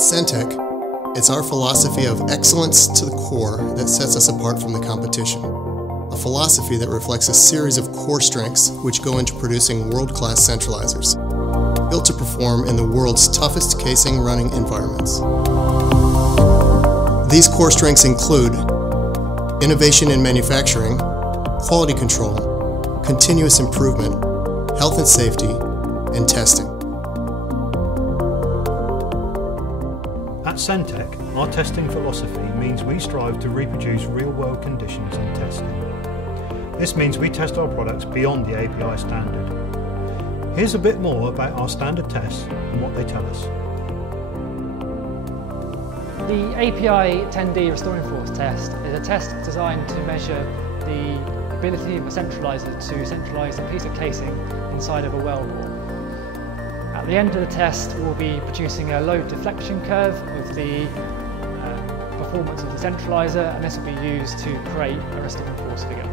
Centek, it's our philosophy of excellence to the core that sets us apart from the competition. A philosophy that reflects a series of core strengths which go into producing world-class centralizers, built to perform in the world's toughest casing running environments. These core strengths include innovation in manufacturing, quality control, continuous improvement, health and safety, and testing. At Centek, our testing philosophy means we strive to reproduce real-world conditions in testing. This means we test our products beyond the API standard. Here's a bit more about our standard tests and what they tell us. The API 10D restoring force test is a test designed to measure the ability of a centralizer to centralize a piece of casing inside of a well bore. At the end of the test, we'll be producing a load deflection curve of the performance of the centralizer, and this will be used to create a restoring force figure.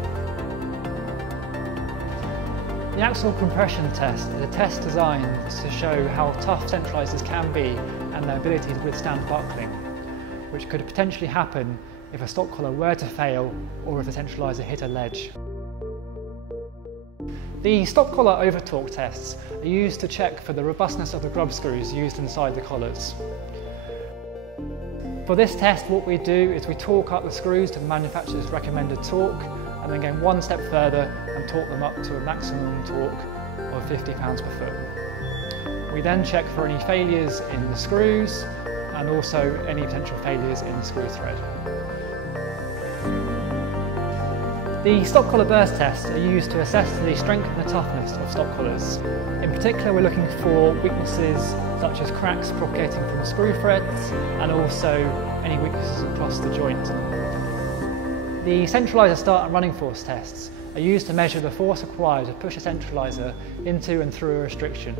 The axial compression test is a test designed to show how tough centralizers can be and their ability to withstand buckling, which could potentially happen if a stock collar were to fail or if the centralizer hit a ledge. The stock collar Overtalk tests are used to check for the robustness of the grub screws used inside the collars. For this test, what we do is we torque up the screws to the manufacturer's recommended torque and then go one step further and torque them up to a maximum torque of 50 pounds per foot. We then check for any failures in the screws and also any potential failures in the screw thread. The stock collar burst tests are used to assess the strength and the toughness of stock collars. In particular, we're looking for weaknesses such as cracks propagating from screw threads and also any weaknesses across the joint. The centralizer start and running force tests are used to measure the force required to push a centralizer into and through a restriction.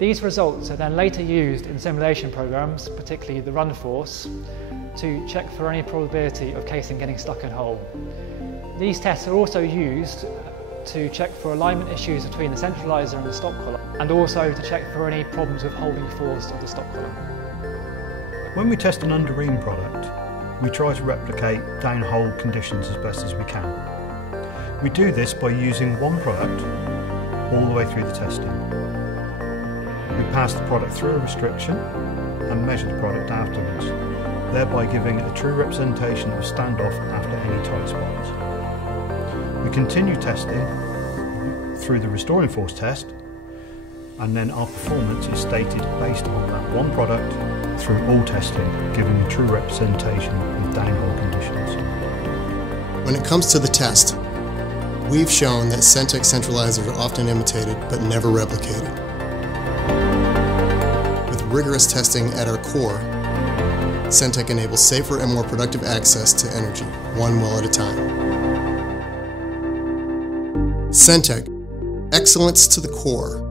These results are then later used in simulation programs, particularly the run force, to check for any probability of casing getting stuck in hole. These tests are also used to check for alignment issues between the centralizer and the stock collar, and also to check for any problems with holding force of the stock collar. When we test an Underream product, we try to replicate downhole conditions as best as we can. We do this by using one product all the way through the testing. We pass the product through a restriction and measure the product afterwards, thereby giving it a true representation of standoff after any tight spots. We continue testing through the restoring force test, and then our performance is stated based on that one product through all testing, giving a true representation of downhole conditions. When it comes to the test, we've shown that Centek centralizers are often imitated but never replicated. With rigorous testing at our core, Centek enables safer and more productive access to energy, one well at a time. Centek, excellence to the core.